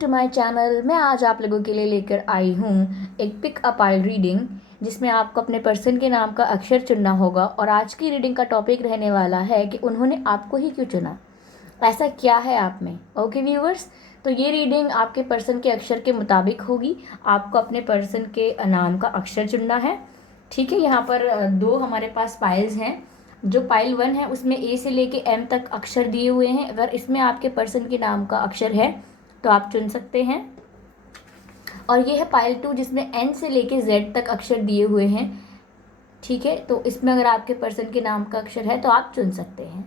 To my channel. मैं आज आप लोगों के लिए लेकर आई हूँ एक पिक अ पाइल रीडिंग, जिसमें आपको अपने पर्सन के नाम का अक्षर चुनना होगा। और आज की रीडिंग का टॉपिक रहने वाला है कि उन्होंने आपको ही क्यों चुना, ऐसा क्या है आप में। ओके व्यूवर्स, तो ये रीडिंग आपके पर्सन के अक्षर के मुताबिक होगी। आपको अपने पर्सन के नाम का अक्षर चुनना है। ठीक है, यहाँ पर दो हमारे पास पाइल्स हैं। जो पाइल 1 है उसमें ए से लेके एम तक अक्षर दिए हुए हैं। अगर इसमें आपके पर्सन के नाम का अक्षर है तो आप चुन सकते हैं। और ये है पाइल 2 जिसमें एन से लेके जेड तक अक्षर दिए हुए हैं। ठीक है, तो इसमें अगर आपके पर्सन के नाम का अक्षर है तो आप चुन सकते हैं।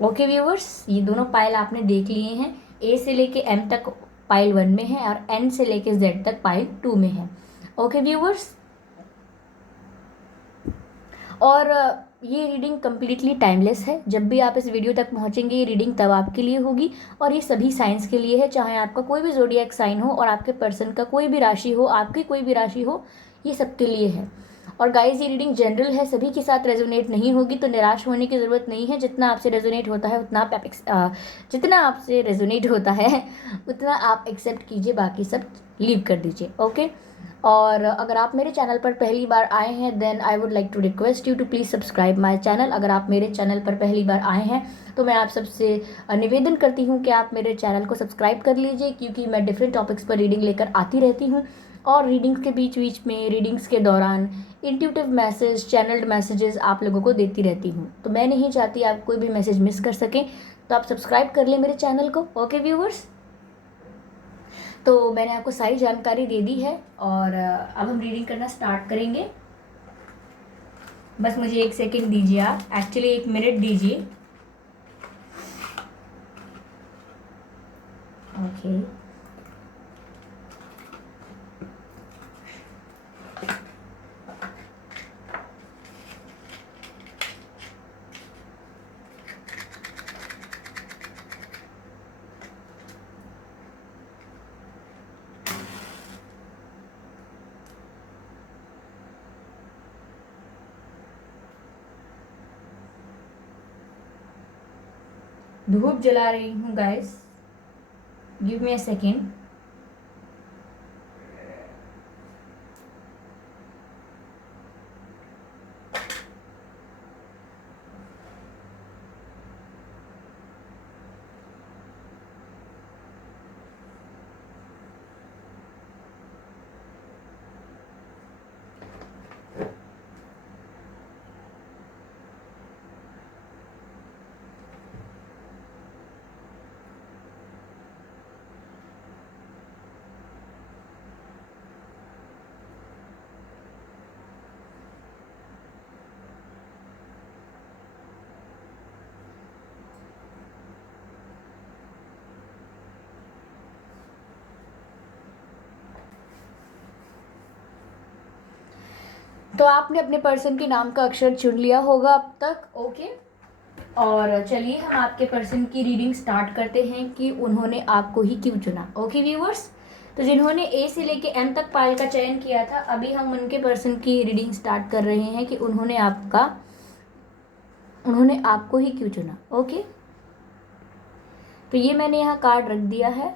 ओके व्यूवर्स, ये दोनों पाइल आपने देख लिए हैं। ए से लेके एम तक पाइल 1 में है और एन से लेके जेड तक पाइल 2 में है। ओके व्यूवर्स, और ये रीडिंग कम्प्लीटली टाइमलेस है। जब भी आप इस वीडियो तक पहुंचेंगे ये रीडिंग तब आपके लिए होगी। और ये सभी साइंस के लिए है, चाहे आपका कोई भी ज़ोडिएक साइन हो और आपके पर्सन का कोई भी राशि हो, आपकी कोई भी राशि हो, ये सबके लिए है। और गाइज ये रीडिंग जनरल है, सभी के साथ रेजोनेट नहीं होगी, तो निराश होने की ज़रूरत नहीं है। जितना आपसे रेजोनेट होता है उतना आप जितना आपसे रेजोनेट होता है उतना आप एक्सेप्ट कीजिए, बाकी सब लीव कर दीजिए। ओके, और अगर आप मेरे चैनल पर पहली बार आए हैं then I would like to request you to please subscribe my channel. अगर आप मेरे चैनल पर पहली बार आए हैं तो मैं आप सबसे निवेदन करती हूँ कि आप मेरे चैनल को सब्सक्राइब कर लीजिए, क्योंकि मैं डिफरेंट टॉपिक्स पर रीडिंग लेकर आती रहती हूँ। और रीडिंग्स के बीच बीच में, रीडिंग्स के दौरान इंट्यूटिव मैसेज, चैनल्ड मैसेजेस आप लोगों को देती रहती हूँ। तो मैं नहीं चाहती आप कोई भी मैसेज मिस कर सकें, तो आप सब्सक्राइब कर लें मेरे चैनल को। ओके व्यूवर्स, तो मैंने आपको सारी जानकारी दे दी है और अब हम रीडिंग करना स्टार्ट करेंगे। बस मुझे 1 सेकेंड दीजिए, आप एक्चुअली 1 मिनट दीजिए। ओके, धूप जला रही हूँ guys, give me a second. तो आपने अपने पर्सन के नाम का अक्षर चुन लिया होगा अब तक। ओके, और चलिए हम आपके पर्सन की रीडिंग स्टार्ट करते हैं कि उन्होंने आपको ही क्यों चुना। ओके व्यूवर्स, तो जिन्होंने ए से लेके एम तक पाइल का चयन किया था, अभी हम उनके पर्सन की रीडिंग स्टार्ट कर रहे हैं कि उन्होंने आपको ही क्यों चुना। ओके, तो ये मैंने यहाँ कार्ड रख दिया है।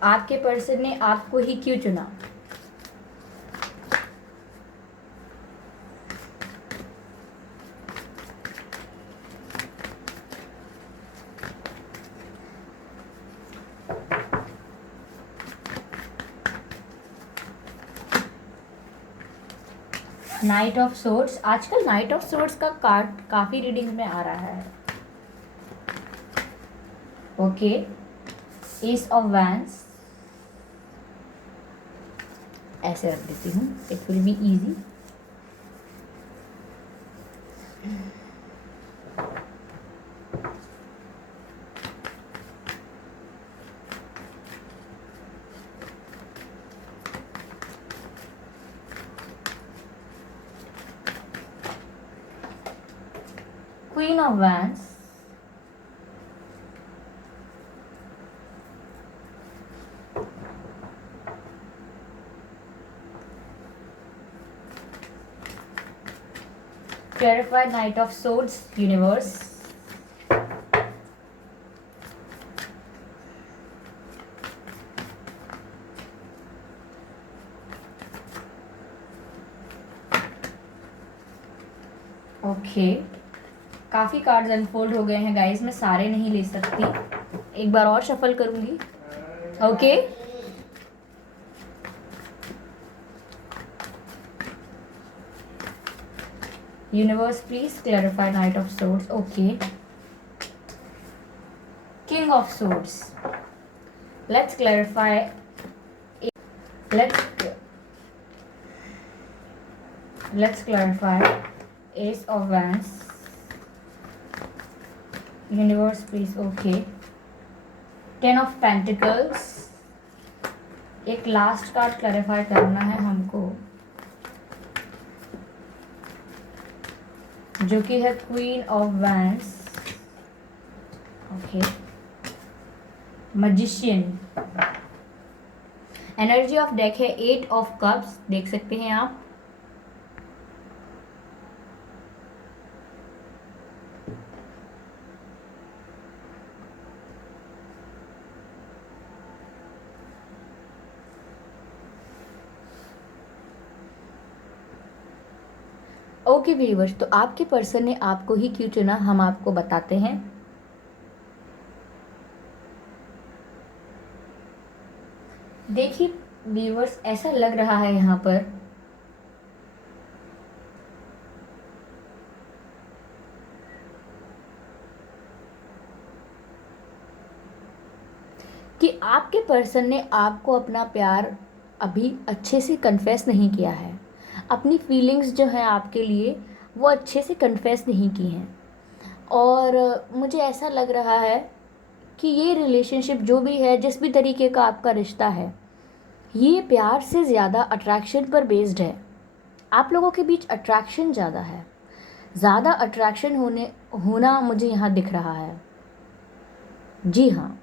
आपके पर्सन ने आपको ही क्यों चुना। नाइट ऑफ सोर्ड्स, आजकल नाइट ऑफ सोर्ड्स का कार्ड काफी रीडिंग में आ रहा है। ओके, एस ऑफ वैंस, ऐसे रख देती हूँ, it will be easy. Queen of wands, clarify knight of swords, universe, okay काफ़ी कार्ड्स अनफोल्ड हो गए हैं गाइस, मैं सारे नहीं ले सकती, एक बार और शफल करूंगी। Okay universe please clarify night of swords, okay king of swords, let's clarify, let's clarify ace of wands, universe please, okay ten of pentacles, एक लास्ट कार्ड क्लैरिफाई करना है हमको जो कि है queen of wands, okay magician, energy of deck है 8 of cups, देख सकते हैं आप, ओके व्यूअर्स, तो आपके पर्सन ने आपको ही क्यों चुना हम आपको बताते हैं। देखिए व्यूअर्स, ऐसा लग रहा है यहाँ पर कि आपके पर्सन ने आपको अपना प्यार अभी अच्छे से कन्फेस नहीं किया है, अपनी फीलिंग्स जो हैं आपके लिए वो अच्छे से कन्फेस नहीं की हैं, और मुझे ऐसा लग रहा है कि ये रिलेशनशिप जो भी है, जिस भी तरीके का आपका रिश्ता है, ये प्यार से ज़्यादा अट्रैक्शन पर बेस्ड है। आप लोगों के बीच अट्रैक्शन ज़्यादा है, ज़्यादा अट्रैक्शन होना मुझे यहाँ दिख रहा है। जी हाँ,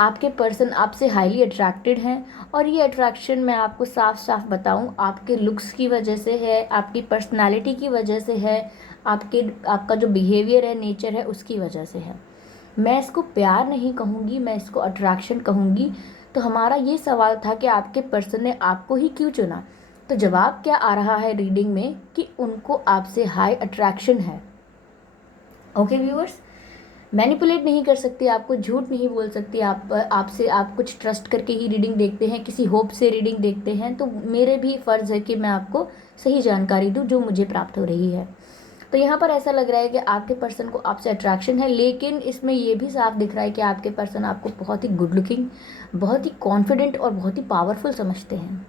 आपके पर्सन आपसे हाईली अट्रैक्टेड हैं, और ये अट्रैक्शन मैं आपको साफ साफ बताऊं, आपके लुक्स की वजह से है, आपकी पर्सनालिटी की वजह से है, आपका जो बिहेवियर है, नेचर है, उसकी वजह से है। मैं इसको प्यार नहीं कहूँगी, मैं इसको अट्रैक्शन कहूँगी। तो हमारा ये सवाल था कि आपके पर्सन ने आपको ही क्यों चुना, तो जवाब क्या आ रहा है रीडिंग में कि उनको आपसे हाई अट्रैक्शन है। ओके व्यूअर्स, मैनिपुलेट नहीं कर सकती, आपको झूठ नहीं बोल सकती, आपसे आप कुछ ट्रस्ट करके ही रीडिंग देखते हैं, किसी होप से रीडिंग देखते हैं, तो मेरे भी फ़र्ज़ है कि मैं आपको सही जानकारी दूं जो मुझे प्राप्त हो रही है। तो यहाँ पर ऐसा लग रहा है कि आपके पर्सन को आपसे अट्रैक्शन है, लेकिन इसमें ये भी साफ दिख रहा है कि आपके पर्सन आपको बहुत ही गुड लुकिंग, बहुत ही कॉन्फिडेंट और बहुत ही पावरफुल समझते हैं।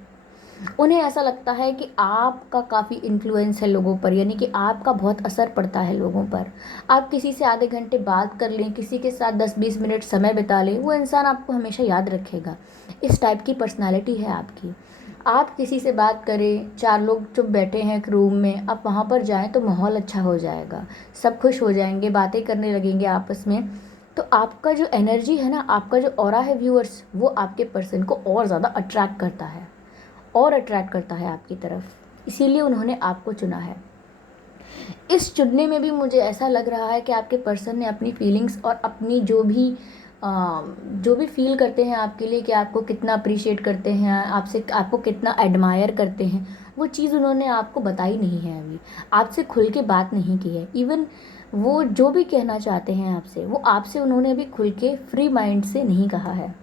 उन्हें ऐसा लगता है कि आपका काफ़ी इन्फ्लुएंस है लोगों पर, यानी कि आपका बहुत असर पड़ता है लोगों पर। आप किसी से आधे घंटे बात कर लें, किसी के साथ 10-20 मिनट समय बिता लें, वो इंसान आपको हमेशा याद रखेगा। इस टाइप की पर्सनालिटी है आपकी। आप किसी से बात करें, 4 लोग चुप बैठे हैं एक रूम में, आप वहाँ पर जाएँ तो माहौल अच्छा हो जाएगा, सब खुश हो जाएंगे, बातें करने लगेंगे आपस में। तो आपका जो एनर्जी है ना, आपका जो ऑरा है व्यूअर्स, वो आपके पर्सन को और ज़्यादा अट्रैक्ट करता है, और अट्रैक्ट करता है आपकी तरफ, इसीलिए उन्होंने आपको चुना है। इस चुनने में भी मुझे ऐसा लग रहा है कि आपके पर्सन ने अपनी फीलिंग्स और अपनी जो भी फील करते हैं आपके लिए, कि आपको कितना अप्रिशिएट करते हैं, आपको कितना एडमायर करते हैं, वो चीज़ उन्होंने आपको बताई नहीं है अभी, आपसे खुल के बात नहीं की है। इवन वो जो भी कहना चाहते हैं आपसे, वो आपसे उन्होंने अभी खुल के फ्री माइंड से नहीं कहा है।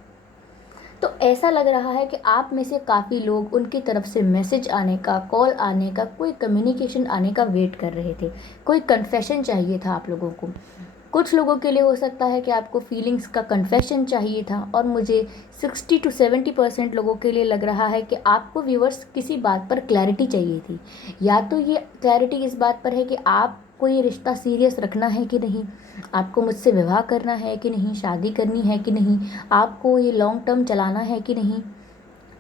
तो ऐसा लग रहा है कि आप में से काफ़ी लोग उनकी तरफ से मैसेज आने का, कॉल आने का, कोई कम्युनिकेशन आने का वेट कर रहे थे, कोई कन्फेशन चाहिए था आप लोगों को। कुछ लोगों के लिए हो सकता है कि आपको फीलिंग्स का कन्फेशन चाहिए था, और मुझे 60 to 70% लोगों के लिए लग रहा है कि आपको व्यूअर्स किसी बात पर क्लैरिटी चाहिए थी। या तो ये क्लैरिटी इस बात पर है कि आपको ये रिश्ता सीरियस रखना है कि नहीं, आपको मुझसे विवाह करना है कि नहीं, शादी करनी है कि नहीं, आपको ये लॉन्ग टर्म चलाना है कि नहीं।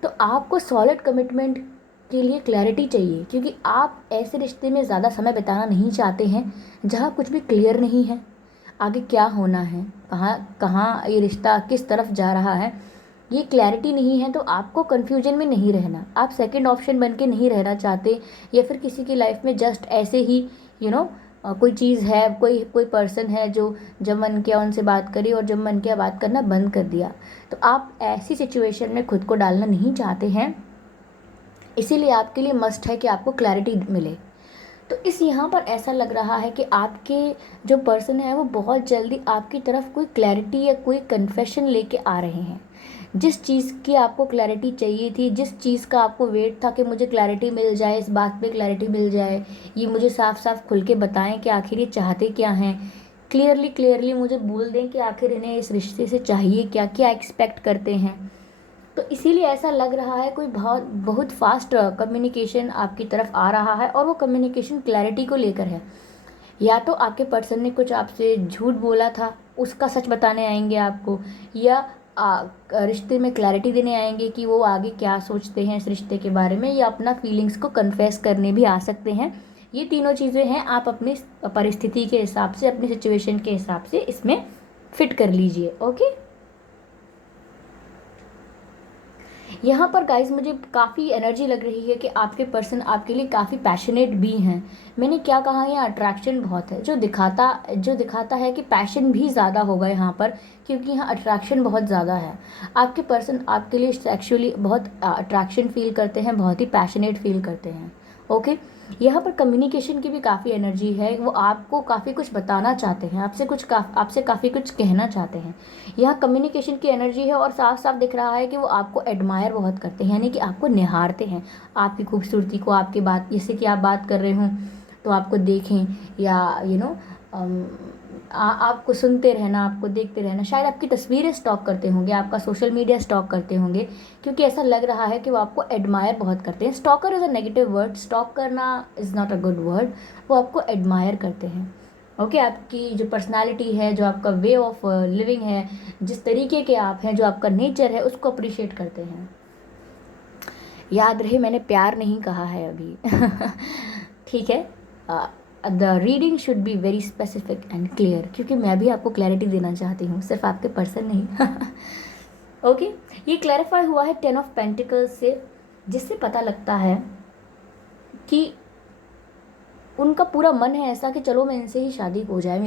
तो आपको सॉलिड कमिटमेंट के लिए क्लैरिटी चाहिए, क्योंकि आप ऐसे रिश्ते में ज़्यादा समय बिताना नहीं चाहते हैं जहाँ कुछ भी क्लियर नहीं है, आगे क्या होना है, कहाँ कहाँ ये रिश्ता किस तरफ जा रहा है, ये क्लैरिटी नहीं है। तो आपको कन्फ्यूजन में नहीं रहना, आप सेकंड ऑप्शन बन के नहीं रहना चाहते, या फिर किसी की लाइफ में जस्ट ऐसे ही कोई चीज़ है, कोई कोई पर्सन है जो जब मन किया उनसे बात करी और जब मन किया बात करना बंद कर दिया। तो आप ऐसी सिचुएशन में खुद को डालना नहीं चाहते हैं, इसीलिए आपके लिए मस्ट है कि आपको क्लैरिटी मिले। तो इस यहाँ पर ऐसा लग रहा है कि आपके जो पर्सन है वो बहुत जल्दी आपकी तरफ कोई क्लैरिटी या कोई कन्फेशन लेके आ रहे हैं। जिस चीज़ की आपको क्लैरिटी चाहिए थी, जिस चीज़ का आपको वेट था कि मुझे क्लैरिटी मिल जाए, इस बात पे क्लैरिटी मिल जाए, ये मुझे साफ साफ खुल के बताएं कि आखिर ये चाहते क्या हैं, क्लियरली क्लियरली मुझे बोल दें कि आखिर इन्हें इस रिश्ते से चाहिए क्या, क्या एक्सपेक्ट करते हैं। तो इसीलिए ऐसा लग रहा है कोई बहुत बहुत फास्ट कम्युनिकेशन आपकी तरफ आ रहा है, और वो कम्युनिकेशन क्लैरिटी को लेकर है। या तो आपके पर्सन ने कुछ आपसे झूठ बोला था, उसका सच बताने आएंगे आपको, या रिश्ते में क्लैरिटी देने आएंगे कि वो आगे क्या सोचते हैं इस रिश्ते के बारे में, या अपना फीलिंग्स को कन्फेस करने भी आ सकते हैं। ये तीनों चीज़ें हैं, आप अपनी परिस्थिति के हिसाब से, अपनी सिचुएशन के हिसाब से इसमें फिट कर लीजिए। ओके, यहाँ पर गाइज मुझे काफ़ी एनर्जी लग रही है कि आपके पर्सन आपके लिए काफ़ी पैशनेट भी हैं। मैंने क्या कहा, यहाँ अट्रैक्शन बहुत है, जो दिखाता है कि पैशन भी ज़्यादा होगा यहाँ पर, क्योंकि यहाँ अट्रैक्शन बहुत ज़्यादा है। आपके पर्सन आपके लिए सेक्सुअली बहुत अट्रैक्शन फील करते हैं, बहुत ही पैशनेट फील करते हैं। ओके, यहाँ पर कम्युनिकेशन की भी काफ़ी एनर्जी है, वो आपको काफ़ी कुछ बताना चाहते हैं, आपसे काफ़ी कुछ कहना चाहते हैं। यहाँ कम्युनिकेशन की एनर्जी है, और साफ साफ दिख रहा है कि वो आपको एडमायर बहुत करते हैं, यानी कि आपको निहारते हैं, आपकी खूबसूरती को, आपकी बात, जैसे कि आप बात कर रहे हों तो आपको देखें, या आपको सुनते रहना, आपको देखते रहना, शायद आपकी तस्वीरें स्टॉक करते होंगे, आपका सोशल मीडिया स्टॉक करते होंगे, क्योंकि ऐसा लग रहा है कि वो आपको एडमायर बहुत करते हैं। Stalker is a negative word, stock करना is not a good word, वो आपको एडमायर करते हैं। ओके, आपकी जो पर्सनालिटी है, जो आपका वे ऑफ लिविंग है, जिस तरीके के आप हैं, जो आपका नेचर है, उसको अप्रिशिएट करते हैं। याद रहे मैंने प्यार नहीं कहा है अभी ठीक है, the reading should be very specific and clear, क्योंकि मैं भी आपको क्लैरिटी देना चाहती हूँ, सिर्फ आपके पर्सन नहीं ओके, ये क्लैरिफाई हुआ है 10 ऑफ पेंटिकल्स से, जिससे पता लगता है कि उनका पूरा मन है ऐसा कि चलो मैं इनसे ही शादी हो जाए,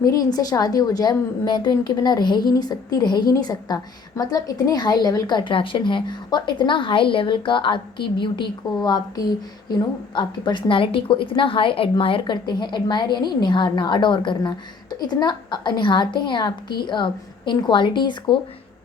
मेरी इनसे शादी हो जाए, मैं तो इनके बिना रह ही नहीं सकती, रह ही नहीं सकता। मतलब इतने हाई लेवल का अट्रैक्शन है, और इतना हाई लेवल का आपकी ब्यूटी को, आपकी आपकी पर्सनालिटी को इतना हाई एडमायर करते हैं। एडमायर यानी निहारना, अडोर करना। तो इतना निहारते हैं आपकी इन क्वालिटीज़ को,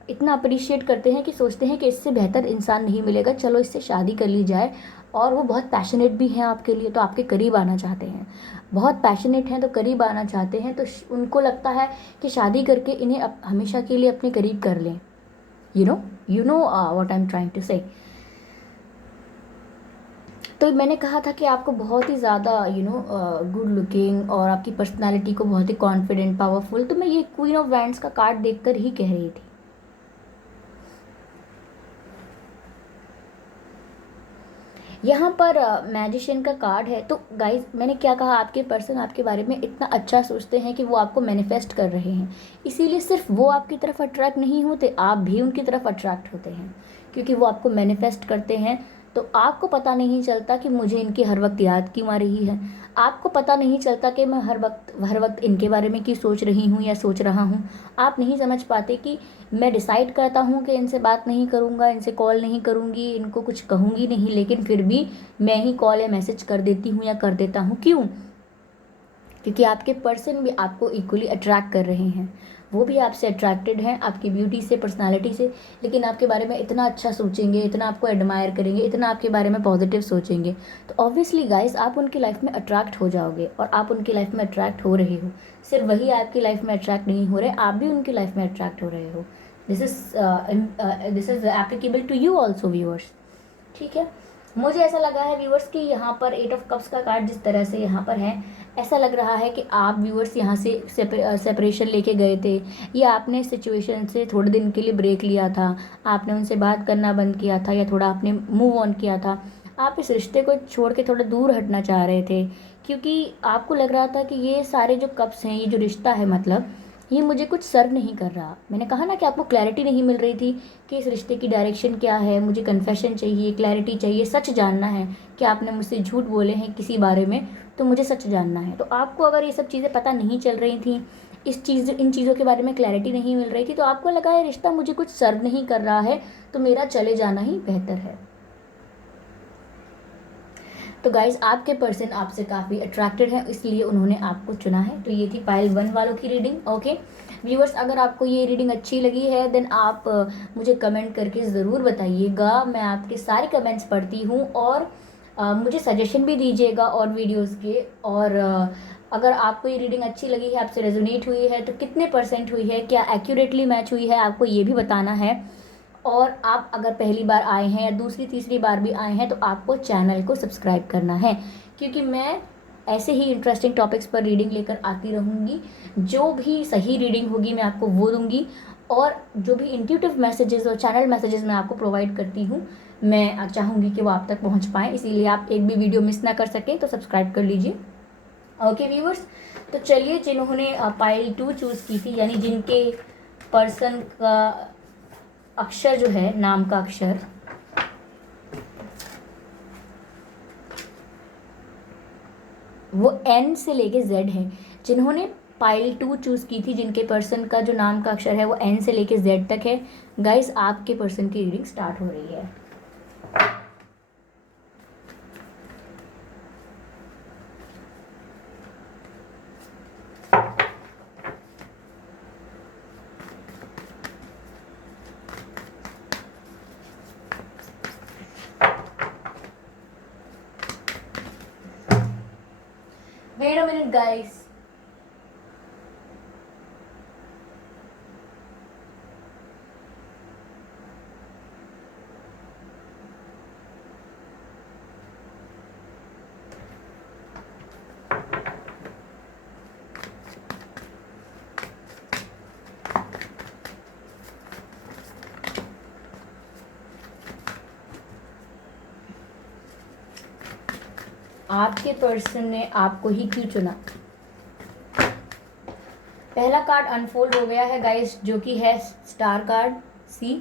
इतना अप्रिशिएट करते हैं कि सोचते हैं कि इससे बेहतर इंसान नहीं मिलेगा, चलो इससे शादी कर ली जाए। और वो बहुत पैशनेट भी हैं आपके लिए, तो आपके करीब आना चाहते हैं। बहुत पैशनेट हैं तो करीब आना चाहते हैं, तो उनको लगता है कि शादी करके इन्हें हमेशा के लिए अपने करीब कर लें। You know what I am trying to say. तो मैंने कहा था कि आपको बहुत ही ज़्यादा गुड लुकिंग, और आपकी पर्सनालिटी को बहुत ही कॉन्फिडेंट, पावरफुल, तो मैं ये क्वीन ऑफ वैंड्स का कार्ड देखकर ही कह रही थी। यहाँ पर मैजिशियन का कार्ड है। तो गाइज मैंने क्या कहा, आपके पर्सन आपके बारे में इतना अच्छा सोचते हैं कि वो आपको मैनिफेस्ट कर रहे हैं, इसीलिए सिर्फ वो आपकी तरफ अट्रैक्ट नहीं होते, आप भी उनकी तरफ अट्रैक्ट होते हैं, क्योंकि वो आपको मैनिफेस्ट करते हैं। तो आपको पता नहीं चलता कि मुझे इनकी हर वक्त याद क्यों आ रही है, आपको पता नहीं चलता कि मैं हर वक्त इनके बारे में क्यों सोच रही हूँ या सोच रहा हूँ। आप नहीं समझ पाते कि मैं डिसाइड करता हूँ कि इनसे बात नहीं करूँगा, इनसे कॉल नहीं करूँगी, इनको कुछ कहूँगी नहीं, लेकिन फिर भी मैं ही कॉल या मैसेज कर देती हूँ या कर देता हूँ। क्यों? क्योंकि आपके पर्सन भी आपको इक्वली अट्रैक्ट कर रहे हैं, वो भी आपसे अट्रैक्टेड हैं, आपकी ब्यूटी से, पर्सनालिटी से, लेकिन आपके बारे में इतना अच्छा सोचेंगे, इतना आपको एडमायर करेंगे, इतना आपके बारे में पॉजिटिव सोचेंगे। तो ऑब्वियसली गाइस आप उनकी लाइफ में अट्रैक्ट हो जाओगे, और आप उनकी लाइफ में अट्रैक्ट हो रहे हो। सिर्फ वही आपकी लाइफ में अट्रैक्ट नहीं हो रहे, आप भी उनकी लाइफ में अट्रैक्ट हो रहे हो। This is applicable to you also viewers. ठीक है, मुझे ऐसा लगा है व्यूअर्स कि यहाँ पर 8 ऑफ कप्स का कार्ड जिस तरह से यहाँ पर है, ऐसा लग रहा है कि आप व्यूअर्स यहाँ से सेपरेशन लेके गए थे, या आपने सिचुएशन से थोड़े दिन के लिए ब्रेक लिया था, आपने उनसे बात करना बंद किया था, या थोड़ा आपने मूव ऑन किया था। आप इस रिश्ते को छोड़ के थोड़ा दूर हटना चाह रहे थे, क्योंकि आपको लग रहा था कि ये सारे जो कप्स हैं, ये जो रिश्ता है मतलब, ये मुझे कुछ सर्व नहीं कर रहा। मैंने कहा ना कि आपको क्लैरिटी नहीं मिल रही थी कि इस रिश्ते की डायरेक्शन क्या है। मुझे कन्फेशन चाहिए, क्लैरिटी चाहिए, सच जानना है कि आपने मुझसे झूठ बोले हैं किसी बारे में, तो मुझे सच जानना है। तो आपको अगर ये सब चीज़ें पता नहीं चल रही थी, इन चीज़ों के बारे में क्लैरिटी नहीं मिल रही थी, तो आपको लगा है रिश्ता मुझे कुछ सर्व नहीं कर रहा है, तो मेरा चले जाना ही बेहतर है। तो गाइज, आपके पर्सन आपसे काफ़ी अट्रैक्टेड है, इसलिए उन्होंने आपको चुना है। तो ये थी पाइल 1 वालों की रीडिंग। ओके व्यूअर्स, अगर आपको ये रीडिंग अच्छी लगी है देन आप मुझे कमेंट करके ज़रूर बताइएगा। मैं आपके सारे कमेंट्स पढ़ती हूँ, और मुझे सजेशन भी दीजिएगा और वीडियोज़ के। और अगर आपको ये रीडिंग अच्छी लगी है, आपसे रेजोनेट हुई है, तो कितने % हुई है, क्या एक्यूरेटली मैच हुई है, आपको ये भी बताना है। और आप अगर पहली बार आए हैं या दूसरी तीसरी बार भी आए हैं, तो आपको चैनल को सब्सक्राइब करना है, क्योंकि मैं ऐसे ही इंटरेस्टिंग टॉपिक्स पर रीडिंग लेकर आती रहूँगी। जो भी सही रीडिंग होगी मैं आपको वो दूँगी, और जो भी इंट्यूटिव मैसेजेस और चैनल मैसेजेस मैं आपको प्रोवाइड करती हूँ, मैं चाहूँगी कि वो आप तक पहुँच पाएँ। इसीलिए आप एक भी वीडियो मिस ना कर सकें, तो सब्सक्राइब कर लीजिए। ओके व्यूवर्स, तो चलिए, जिन्होंने पाइल 2 चूज़ की थी, यानी जिनके पर्सन का अक्षर जो है, नाम का अक्षर, वो N से लेके Z है। जिन्होंने पाइल 2 चूज़ की थी, जिनके पर्सन का जो नाम का अक्षर है वो N से लेके Z तक है, गाइस आपके पर्सन की रीडिंग स्टार्ट हो रही है। Wait a minute, guys. आपके पर्सन ने आपको ही क्यों चुना? पहला कार्ड अनफोल्ड हो गया है गाइस, जो कि है स्टार कार्ड सी।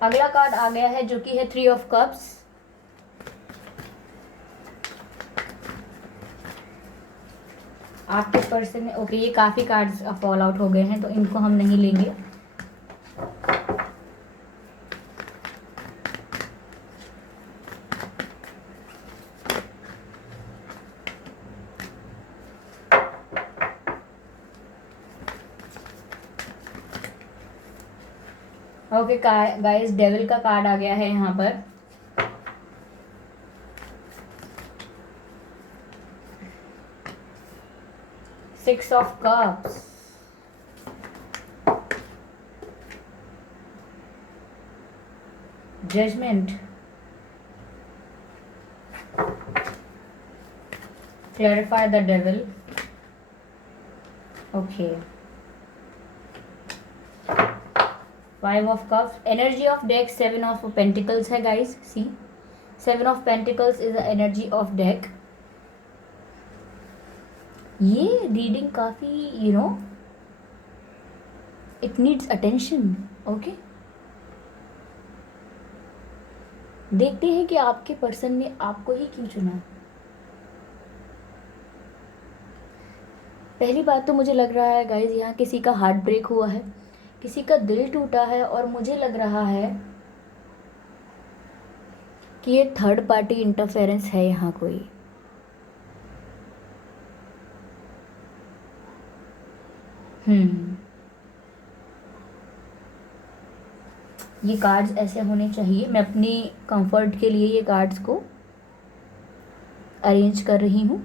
अगला कार्ड आ गया है, जो कि है 3 ऑफ कप्स। आपके पर्सन ने, ओके, ये काफ़ी कार्ड्स फॉल आउट हो गए हैं, तो इनको हम नहीं लेंगे। ओके गाइस, डेविल का कार्ड आ गया है यहाँ पर। Six of cups, judgement, clarify the devil, okay, 5 of cups, energy of deck 7 of pentacles है guys. See 7 of pentacles is the energy of deck. ये रीडिंग काफ़ी इट नीड्स अटेंशन। ओके, देखते हैं कि आपके पर्सन ने आपको ही क्यों चुना। पहली बात तो मुझे लग रहा है गाइज, यहाँ किसी का हार्ट ब्रेक हुआ है, किसी का दिल टूटा है, और मुझे लग रहा है कि ये थर्ड पार्टी इंटरफेरेंस है यहाँ कोई। ये कार्ड्स ऐसे होने चाहिए। मैं अपनी कंफर्ट के लिए ये कार्ड्स को अरेंज कर रही हूँ।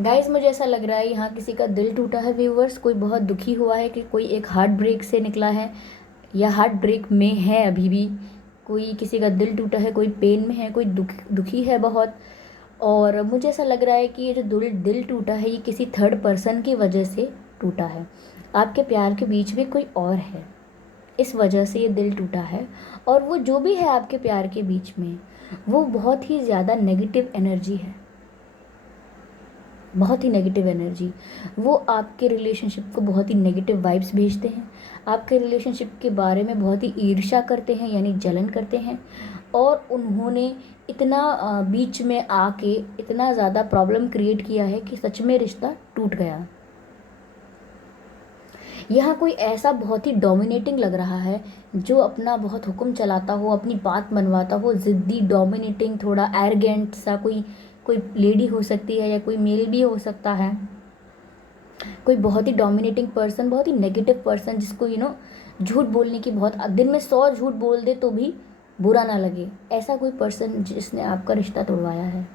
गाइस, मुझे ऐसा लग रहा है यहाँ किसी का दिल टूटा है व्यूवर्स, कोई बहुत दुखी हुआ है, कि कोई एक हार्ट ब्रेक से निकला है या हार्ट ब्रेक में है अभी भी। कोई किसी का दिल टूटा है, कोई पेन में है, कोई दुखी है बहुत। और मुझे ऐसा लग रहा है कि ये जो दिल दिल टूटा है ये किसी थर्ड पर्सन की वजह से टूटा है। आपके प्यार के बीच में कोई और है, इस वजह से ये दिल टूटा है। और वो जो भी है आपके प्यार के बीच में, वो बहुत ही ज़्यादा नेगेटिव एनर्जी है, बहुत ही नेगेटिव एनर्जी। वो आपके रिलेशनशिप को बहुत ही नेगेटिव वाइब्स भेजते हैं, आपके रिलेशनशिप के बारे में बहुत ही ईर्ष्या करते हैं, यानी जलन करते हैं। और उन्होंने इतना बीच में आके इतना ज़्यादा प्रॉब्लम क्रिएट किया है कि सच में रिश्ता टूट गया। यहाँ कोई ऐसा बहुत ही डोमिनेटिंग लग रहा है जो अपना बहुत हुक्म चलाता हो, अपनी बात मनवाता हो, ज़िद्दी, डोमिनेटिंग, थोड़ा एरोगेंट सा कोई कोई लेडी हो सकती है या कोई मेल भी हो सकता है। कोई बहुत ही डोमिनेटिंग पर्सन, बहुत ही नेगेटिव पर्सन, जिसको झूठ बोलने की बहुत, दिन में 100 झूठ बोल दे तो भी बुरा ना लगे, ऐसा कोई पर्सन जिसने आपका रिश्ता तोड़वाया है।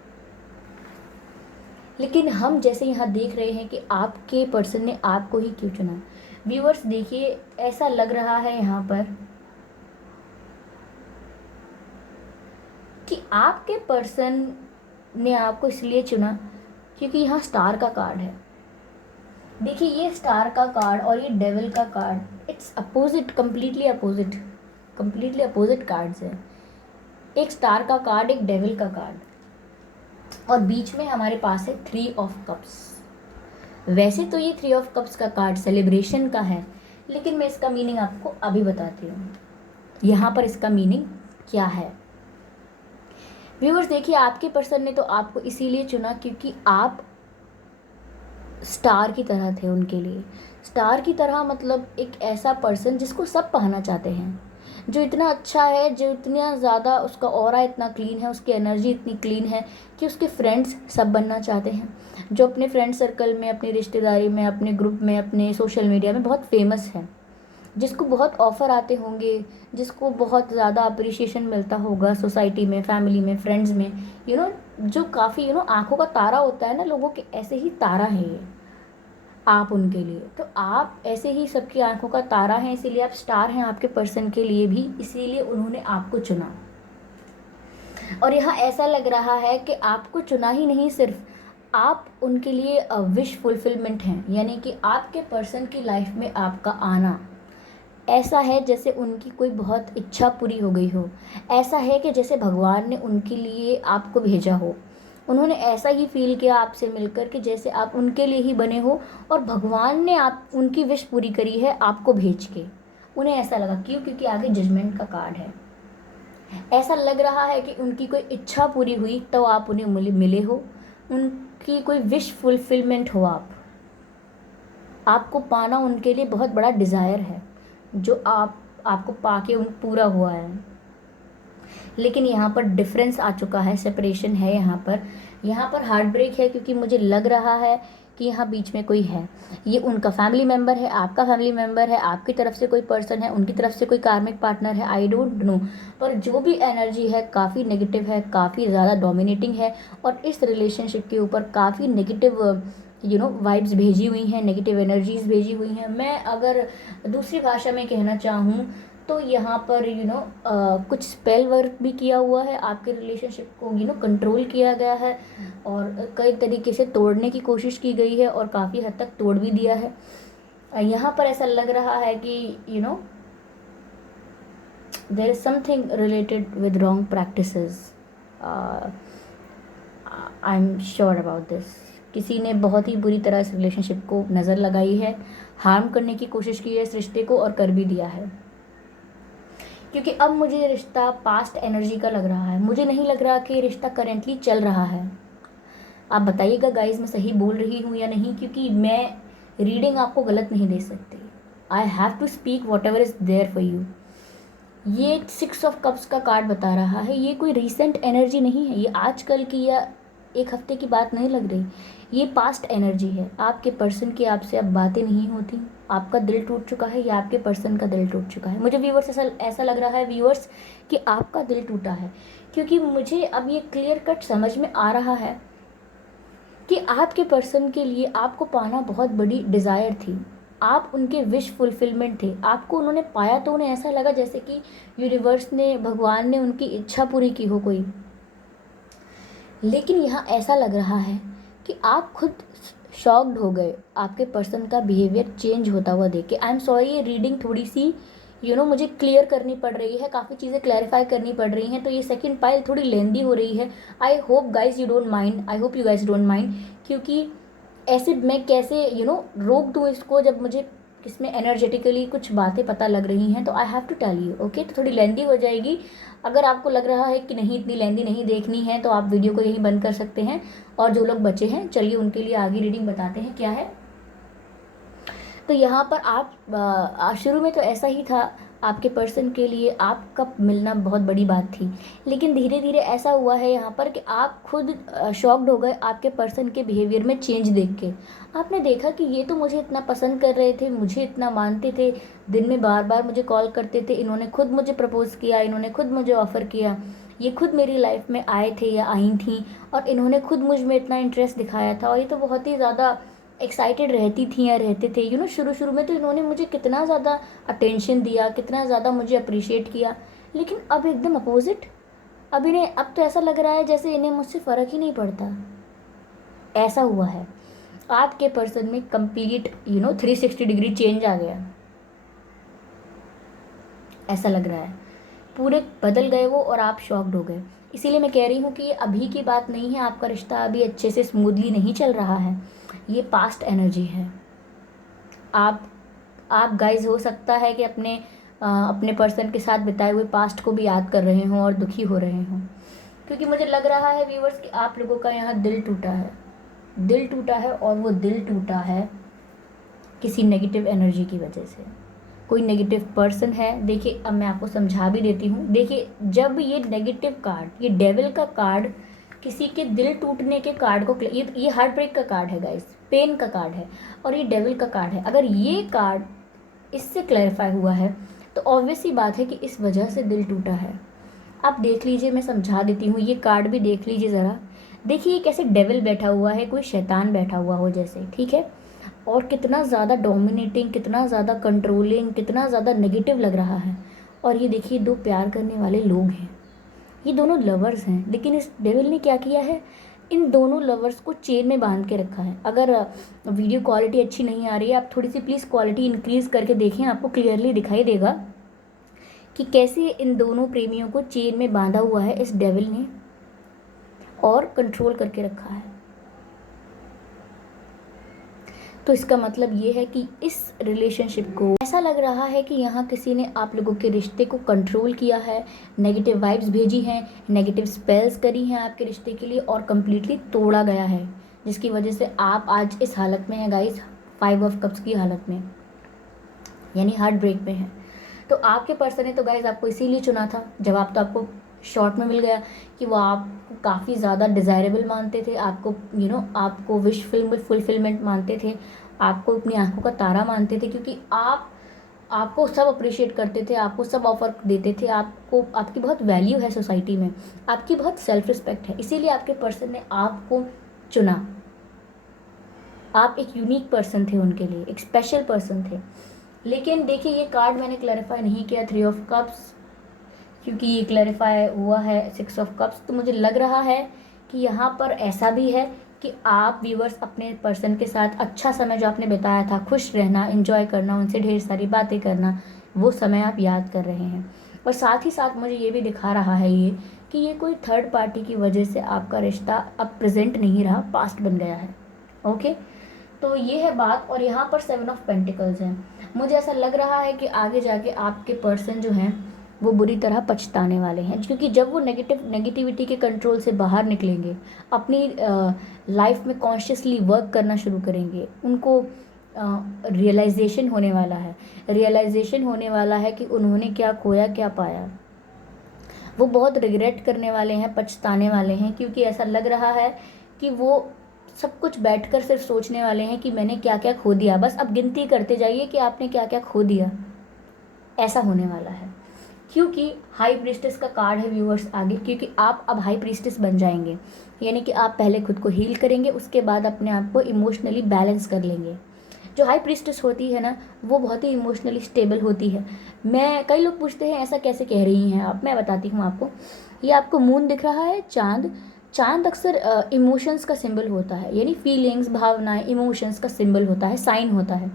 लेकिन हम जैसे यहाँ देख रहे हैं कि आपके पर्सन ने आपको ही क्यों चुना। व्यूअर्स देखिए, ऐसा लग रहा है यहाँ पर कि आपके पर्सन ने आपको इसलिए चुना क्योंकि यहाँ स्टार का कार्ड है। देखिए, ये स्टार का कार्ड और ये डेविल का card, it's opposite, completely opposite cards है। एक स्टार का कार्ड, एक डेविल का कार्ड, और बीच में हमारे पास है 3 ऑफ कप्स। वैसे तो ये 3 ऑफ कप्स का कार्ड सेलिब्रेशन का है, लेकिन मैं इसका मीनिंग आपको अभी बताती हूँ। यहाँ पर इसका मीनिंग क्या है। व्यूअर्स देखिए, आपके पर्सन ने तो आपको इसीलिए चुना क्योंकि आप स्टार की तरह थे उनके लिए। स्टार की तरह मतलब एक ऐसा पर्सन जिसको सब पाना चाहते हैं, जो इतना अच्छा है, जो इतना ज़्यादा, उसका ऑरा इतना क्लीन है, उसकी एनर्जी इतनी क्लीन है कि उसके फ्रेंड्स सब बनना चाहते हैं, जो अपने फ्रेंड सर्कल में, अपनी रिश्तेदारी में, अपने ग्रुप में, अपने सोशल मीडिया में बहुत फेमस है, जिसको बहुत ऑफ़र आते होंगे, जिसको बहुत ज़्यादा अप्रिशिएशन मिलता होगा सोसाइटी में, फैमिली में, फ्रेंड्स में, जो काफ़ी आँखों का तारा होता है ना लोगों के, ऐसे ही तारा है ये आप उनके लिए। तो आप ऐसे ही सबकी आंखों का तारा हैं, इसीलिए आप स्टार हैं आपके पर्सन के लिए भी, इसीलिए उन्होंने आपको चुना। और यहाँ ऐसा लग रहा है कि आपको चुना ही नहीं, सिर्फ आप उनके लिए विश फुलफिलमेंट हैं, यानी कि आपके पर्सन की लाइफ में आपका आना ऐसा है जैसे उनकी कोई बहुत इच्छा पूरी हो गई हो। ऐसा है कि जैसे भगवान ने उनके लिए आपको भेजा हो। उन्होंने ऐसा ही फील किया आपसे मिलकर कि जैसे आप उनके लिए ही बने हो, और भगवान ने आप उनकी विश पूरी करी है आपको भेज के। उन्हें ऐसा लगा, क्यों? क्योंकि आगे जजमेंट का कार्ड है। ऐसा लग रहा है कि उनकी कोई इच्छा पूरी हुई तो आप उन्हें मिले हो, उनकी कोई विश फुलफिलमेंट हो। आपको पाना उनके लिए बहुत बड़ा डिज़ायर है, जो आपको पाके उन पूरा हुआ है। लेकिन यहाँ पर डिफरेंस आ चुका है, सेपरेशन है यहाँ पर हार्ट ब्रेक है, क्योंकि मुझे लग रहा है कि यहाँ बीच में कोई है। ये उनका फैमिली मेम्बर है, आपका फैमिली मेम्बर है, आपकी तरफ से कोई पर्सन है, उनकी तरफ से कोई कार्मिक पार्टनर है, आई डोंट नो। पर जो भी एनर्जी है काफ़ी नेगेटिव है, काफ़ी ज़्यादा डोमिनेटिंग है, और इस रिलेशनशिप के ऊपर काफ़ी नेगेटिव वाइब्स भेजी हुई हैं, नेगेटिव एनर्जीज भेजी हुई हैं। मैं अगर दूसरी भाषा में कहना चाहूँ तो यहाँ पर कुछ स्पेल वर्क भी किया हुआ है, आपके रिलेशनशिप को कंट्रोल किया गया है, और कई तरीके से तोड़ने की कोशिश की गई है, और काफ़ी हद तक तोड़ भी दिया है। यहाँ पर ऐसा लग रहा है कि there is something related with wrong practices. I am sure about this. किसी ने बहुत ही बुरी तरह इस रिलेशनशिप को नज़र लगाई है, हार्म करने की कोशिश की है इस रिश्ते को, और कर भी दिया है। क्योंकि अब मुझे ये रिश्ता पास्ट एनर्जी का लग रहा है, मुझे नहीं लग रहा कि ये रिश्ता करेंटली चल रहा है। आप बताइएगा गाइज, मैं सही बोल रही हूँ या नहीं, क्योंकि मैं रीडिंग आपको गलत नहीं दे सकती। I have to speak whatever is there for you. ये 6 ऑफ कप्स का कार्ड बता रहा है, ये कोई रिसेंट एनर्जी नहीं है, ये आजकल की या एक हफ्ते की बात नहीं लग रही, ये पास्ट एनर्जी है। आपके पर्सन की आपसे अब बातें नहीं होती, आपका दिल टूट चुका है या आपके पर्सन का दिल टूट चुका है। मुझे व्यूअर्स ऐसा लग रहा है व्यूअर्स कि आपका दिल टूटा है, क्योंकि मुझे अब ये क्लियर कट समझ में आ रहा है कि आपके पर्सन के लिए आपको पाना बहुत बड़ी डिज़ायर थी, आप उनके विश फुलफिलमेंट थे। आपको उन्होंने पाया तो उन्हें ऐसा लगा जैसे कि यूनिवर्स ने, भगवान ने उनकी इच्छा पूरी की हो कोई। लेकिन यहाँ ऐसा लग रहा है कि आप खुद शॉक्ड हो गए आपके पर्सन का बिहेवियर चेंज होता हुआ देख के। आई एम सॉरी, ये रीडिंग थोड़ी सी मुझे क्लियर करनी पड़ रही है, काफ़ी चीज़ें क्लैरिफाई करनी पड़ रही हैं, तो ये सेकंड पाइल थोड़ी लेंदी हो रही है। I hope guys you don't mind, I hope you guys don't mind, क्योंकि ऐसे मैं कैसे रोक दूँ इसको जब मुझे इसमें एनर्जेटिकली कुछ बातें पता लग रही हैं, तो I have to tell you. Okay, तो थोड़ी लेंदी हो जाएगी। अगर आपको लग रहा है कि नहीं इतनी लेंदी नहीं देखनी है, तो आप वीडियो को यहीं बंद कर सकते हैं। और जो लोग बचे हैं, चलिए उनके लिए आगे रीडिंग बताते हैं क्या है। तो यहाँ पर आप शुरू में तो ऐसा ही था, आपके पर्सन के लिए आपका मिलना बहुत बड़ी बात थी, लेकिन धीरे धीरे ऐसा हुआ है यहाँ पर कि आप खुद शॉक्ड हो गए आपके पर्सन के बिहेवियर में चेंज देख के। आपने देखा कि ये तो मुझे इतना पसंद कर रहे थे, मुझे इतना मानते थे, दिन में बार बार मुझे कॉल करते थे, इन्होंने खुद मुझे प्रपोज़ किया, इन्होंने खुद मुझे ऑफ़र किया, ये खुद मेरी लाइफ में आए थे या आई थी, और इन्होंने खुद मुझ में इतना इंटरेस्ट दिखाया था, और ये तो बहुत ही ज़्यादा एक्साइटेड रहती थी या रहते थे। शुरू शुरू में तो इन्होंने मुझे कितना ज़्यादा अटेंशन दिया, कितना ज़्यादा मुझे अप्रिशिएट किया, लेकिन अब एकदम अपोजिट। अब तो ऐसा लग रहा है जैसे इन्हें मुझसे फ़र्क ही नहीं पड़ता। ऐसा हुआ है आपके पर्सन में, कंप्लीट 360 डिग्री चेंज आ गया, ऐसा लग रहा है। पूरे बदल गए वो, और आप शॉक्ड हो गए। इसीलिए मैं कह रही हूँ कि ये अभी की बात नहीं है, आपका रिश्ता अभी अच्छे से स्मूथली नहीं चल रहा है, ये पास्ट एनर्जी है। आप गाइज हो सकता है कि अपने पर्सन के साथ बिताए हुए पास्ट को भी याद कर रहे हों और दुखी हो रहे हों, क्योंकि मुझे लग रहा है व्यूवर्स कि आप लोगों का यहाँ दिल टूटा है, दिल टूटा है, और वो दिल टूटा है किसी नेगेटिव एनर्जी की वजह से। कोई नेगेटिव पर्सन है। देखिए, अब मैं आपको समझा भी देती हूँ। देखिए, जब ये नेगेटिव कार्ड, ये डेविल का कार्ड किसी के दिल टूटने के कार्ड को, ये हार्ट ब्रेक का कार्ड है गाइस, पेन का कार्ड है, और ये डेविल का कार्ड है। अगर ये कार्ड इससे क्लैरिफाई हुआ है, तो ऑब्वियस ही बात है कि इस वजह से दिल टूटा है। आप देख लीजिए, मैं समझा देती हूँ, ये कार्ड भी देख लीजिए ज़रा। देखिए, कैसे डेविल बैठा हुआ है, कोई शैतान बैठा हुआ हो जैसे, ठीक है, और कितना ज़्यादा डोमिनेटिंग, कितना ज़्यादा कंट्रोलिंग, कितना ज़्यादा नेगेटिव लग रहा है। और ये देखिए, दो प्यार करने वाले लोग हैं, ये दोनों लवर्स हैं, लेकिन इस डेविल ने क्या किया है, इन दोनों लवर्स को चेन में बांध के रखा है। अगर वीडियो क्वालिटी अच्छी नहीं आ रही है, आप थोड़ी सी प्लीज़ क्वालिटी इंक्रीज़ करके देखें, आपको क्लियरली दिखाई देगा कि कैसे इन दोनों प्रेमियों को चेन में बांधा हुआ है इस डेविल ने, और कंट्रोल करके रखा है। तो इसका मतलब ये है कि इस रिलेशनशिप को, ऐसा लग रहा है कि यहाँ किसी ने आप लोगों के रिश्ते को कंट्रोल किया है, नेगेटिव वाइब्स भेजी हैं, नेगेटिव स्पेल्स करी हैं आपके रिश्ते के लिए, और कम्प्लीटली तोड़ा गया है, जिसकी वजह से आप आज इस हालत में हैं गाइस, 5 ऑफ कप्स की हालत में, यानी हार्ट ब्रेक में है। तो आपके पर्सन ने तो गाइस आपको इसीलिए चुना था। जवाब तो आपको शॉर्ट में मिल गया कि वो आपको काफ़ी ज़्यादा डिज़ायरेबल मानते थे, आपको आपको विश फुलफिलमेंट मानते थे, आपको अपनी आंखों का तारा मानते थे, क्योंकि आपको सब अप्रिशिएट करते थे, आपको सब ऑफर देते थे, आपकी बहुत वैल्यू है सोसाइटी में, आपकी बहुत सेल्फ रिस्पेक्ट है, इसीलिए आपके पर्सन ने आपको चुना। आप एक यूनिक पर्सन थे उनके लिए, एक स्पेशल पर्सन थे। लेकिन देखिए, ये कार्ड मैंने क्लैरिफाई नहीं किया 3 ऑफ कप्स, क्योंकि ये क्लैरिफाई हुआ है 6 ऑफ कप्स। तो मुझे लग रहा है कि यहाँ पर ऐसा भी है कि आप व्यूवर्स अपने पर्सन के साथ अच्छा समय जो आपने बिताया था, खुश रहना, एंजॉय करना, उनसे ढेर सारी बातें करना, वो समय आप याद कर रहे हैं। और साथ ही साथ मुझे ये भी दिखा रहा है ये कि ये कोई थर्ड पार्टी की वजह से आपका रिश्ता अब प्रेजेंट नहीं रहा, पास्ट बन गया है। ओके, तो ये है बात। और यहाँ पर 7 ऑफ पेंटिकल्स हैं। मुझे ऐसा लग रहा है कि आगे जाके आपके पर्सन जो हैं वो बुरी तरह पछताने वाले हैं, क्योंकि जब वो नेगेटिविटी के कंट्रोल से बाहर निकलेंगे, अपनी लाइफ में कॉन्शियसली वर्क करना शुरू करेंगे, उनको रियलाइजेशन होने वाला है कि उन्होंने क्या खोया क्या पाया। वो बहुत रिग्रेट करने वाले हैं, पछताने वाले हैं, क्योंकि ऐसा लग रहा है कि वो सब कुछ बैठकर सिर्फ सोचने वाले हैं कि मैंने क्या क्या खो दिया। बस अब गिनती करते जाइए कि आपने क्या क्या खो दिया, ऐसा होने वाला है। क्योंकि हाई प्रीस्टेस का कार्ड है व्यूअर्स आगे, क्योंकि आप अब हाई प्रीस्टेस बन जाएंगे, यानी कि आप पहले खुद को हील करेंगे, उसके बाद अपने आप को इमोशनली बैलेंस कर लेंगे। जो हाई प्रीस्टेस होती है ना, वो बहुत ही इमोशनली स्टेबल होती है। कई लोग पूछते हैं ऐसा कैसे कह रही हैं आप, मैं बताती हूँ आपको। ये आपको मून दिख रहा है, चांद, चांद अक्सर इमोशंस का सिंबल होता है, यानी फीलिंग्स, भावनाएं, इमोशंस का सिंबल होता है, साइन होता है।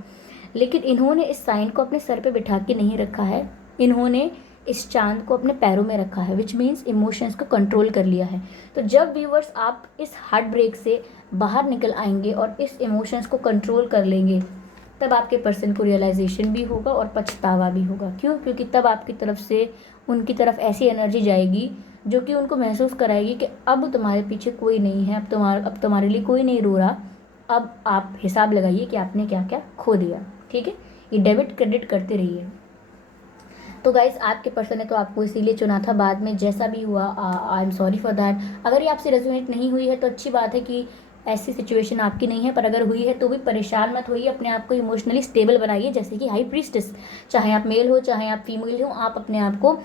लेकिन इन्होंने इस साइन को अपने सर पे बिठा के नहीं रखा है, इन्होंने इस चांद को अपने पैरों में रखा है, विच मीन्स इमोशंस को कंट्रोल कर लिया है। तो जब व्यूवर्स आप इस हार्ट ब्रेक से बाहर निकल आएंगे और इस इमोशंस को कंट्रोल कर लेंगे, तब आपके पर्सन को रियलाइजेशन भी होगा और पछतावा भी होगा। क्यों? क्योंकि तब आपकी तरफ से उनकी तरफ ऐसी एनर्जी जाएगी जो कि उनको महसूस कराएगी कि अब तुम्हारे पीछे कोई नहीं है, अब तुम्हारे लिए कोई नहीं रो रहा। अब आप हिसाब लगाइए कि आपने क्या क्या खो दिया। ठीक है, ये डेबिट क्रेडिट करते रहिए। तो गाइस, आपके पर्सन ने तो आपको इसीलिए चुना था। बाद में जैसा भी हुआ, I am sorry for that. अगर ये आपसे रेजोनेट नहीं हुई है तो अच्छी बात है कि ऐसी सिचुएशन आपकी नहीं है, पर अगर हुई है तो भी परेशान मत होइए, अपने आप को इमोशनली स्टेबल बनाइए, जैसे कि हाई प्रीस्टेस। चाहे आप मेल हो चाहे आप फीमेल हो, आप अपने आप को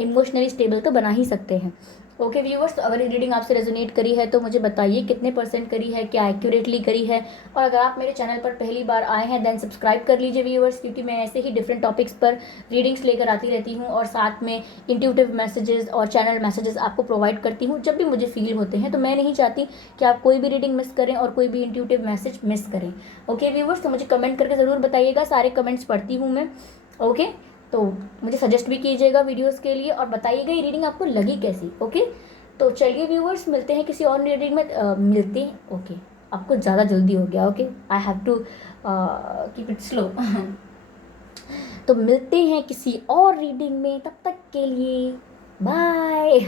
इमोशनली स्टेबल तो बना ही सकते हैं। ओके व्यूवर्स, तो अगर ये रीडिंग आपसे रेजोनेट करी है तो मुझे बताइए कितने % करी है, क्या एक्यूरेटली करी है। और अगर आप मेरे चैनल पर पहली बार आए हैं देन सब्सक्राइब कर लीजिए व्यूवर्स, क्योंकि मैं ऐसे ही डिफरेंट टॉपिक्स पर रीडिंग्स लेकर आती रहती हूँ और साथ में इंट्यूटिव मैसेजेस और चैनल मैसेजेस आपको प्रोवाइड करती हूँ जब भी मुझे फील होते हैं। तो मैं नहीं चाहती कि आप कोई भी रीडिंग मिस करें और कोई भी इंट्यूटिव मैसेज मिस करें। ओके व्यूवर्स, तो मुझे कमेंट करके ज़रूर बताइएगा, सारे कमेंट्स पढ़ती हूँ मैं। ओके, तो मुझे सजेस्ट भी कीजिएगा वीडियोस के लिए और बताइएगा ये रीडिंग आपको लगी कैसी। ओके, तो चलिए व्यूवर्स, मिलते हैं किसी और रीडिंग में। मिलते हैं। ओके, आपको ज़्यादा जल्दी हो गया। Okay, I have to keep it slow. तो मिलते हैं किसी और रीडिंग में, तब तक के लिए बाय।